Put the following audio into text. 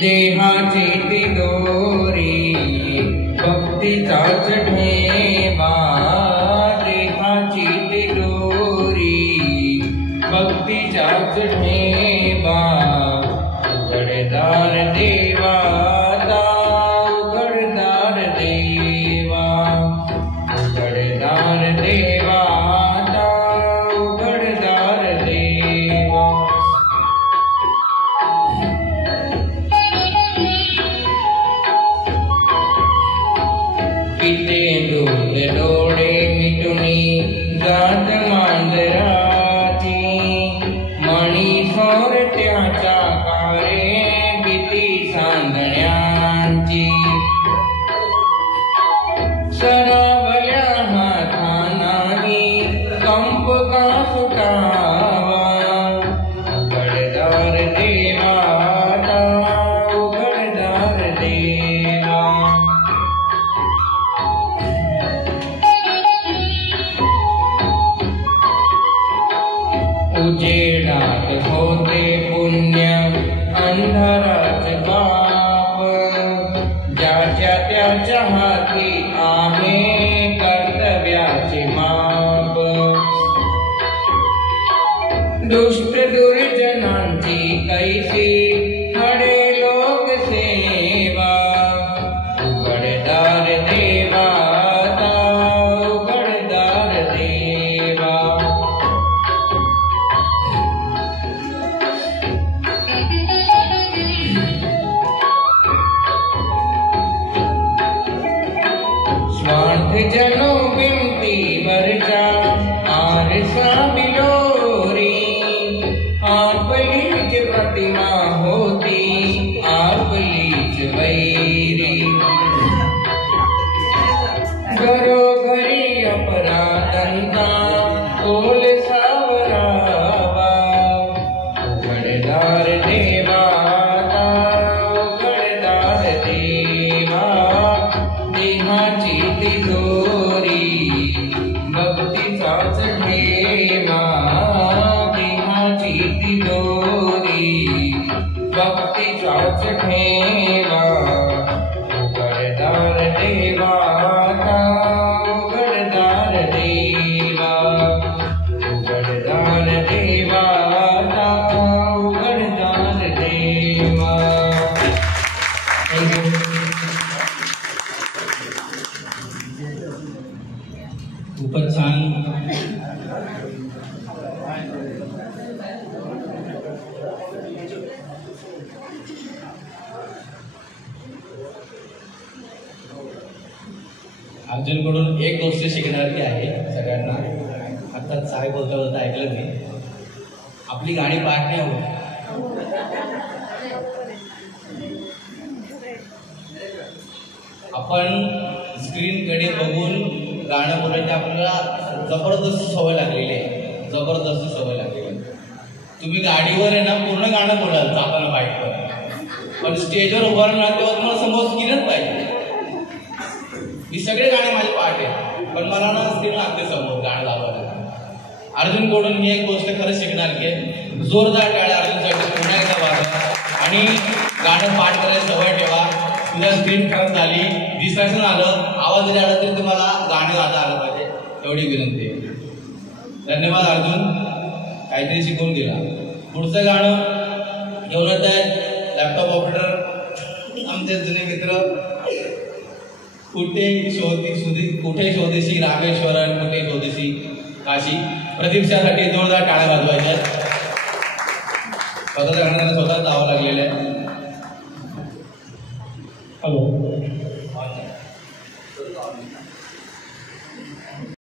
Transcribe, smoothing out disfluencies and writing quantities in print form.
देहाची तिजोरी भक्तीचाच ठेवा, देहाची तिजोरी भक्तीचाच ठेवा, उघडदार देवा उघडदार देवा, उघडदार देवा उघडदार देवा। पिते दूध डोळे मिटुनी जात मांजराची, मणी सोरट्याच्या कारे भीती सांदण्यांची, सरावल्या हातानाही कंप का सुटावा, उघडदार देवा उघडदार देवा। उजेडात होते पुण्य अंधाराच बाप, ज्याच्या त्याच्या हाती आहे कर्तव्याचे माप, दुष्ट दुर्जनांची कैसी हडे लोक सेवा, उघडदार देवा उघडदार देवा। स्वार्थ जनो बिंती वरचा आरसा बिलोरी, आपलीच प्रतिमा होती आपलीच वैरी, घरोघरी अपराधांचा तोल सावरावा, उघडदार देवा उघडदार देवा। देहाची तिजोरी भक्तीचाच ठेवा, देहाची तिजोरी भक्तीचाच ठेवा, उघडदार देवा उघडदार देवा, उघडदार देवा उघडदार देवा। खूपच छान। अर्जुनकडून एक गोष्ट शिकणारी आहे सगळ्यांना। आता साहेब बोलता बोलता ऐकलं मी, आपली गाणी पाठ नाही होत। आपण स्क्रीनकडे बघून गाणं बोलायची आपल्याला जबरदस्त सवय लागलेली आहे, जबरदस्त सवय लागलेली आहे। तुम्ही गाडीवर आहे ना पूर्ण गाणं बोलाल जाताना बाईकवर, पण स्टेजवर उभं राहणार तेव्हा तुम्हाला समोर स्क्रीनच पाहिजे। मी सगळे गाणे माझे पाठ आहे, पण मला ना स्क्रीन लागते समोर गाणं लावायला। अर्जुनकडून मी एक गोष्ट खरंच शिकणार की जोरदार टाळ्या अर्जुनसाठी पुन्हा एकदा वाजवा आणि गाणं पाठ करायला सवय ठेवा। तुझ्या स्क्रीन खराब झाली, डिस्ट्रॅक्शन आलं, आवाज जरी आला तरी तुम्हाला गाणं गाता आलं पाहिजे, एवढी विनंती आहे। धन्यवाद अर्जुन, काहीतरी शिकवून गेला। पुढचं गाणं घेऊन येत आहेत लॅपटॉप ऑपरेटर आमचे जुने मित्र कुठे शोधेशी रामेश्वरन, कुठे शोधेशी काशी, प्रतीक्षासाठी जोरदार टाळ्या वाजवायच्या। स्वतःच्या गाणं स्वतःच लावावं लागलेलं आहे। हॅलो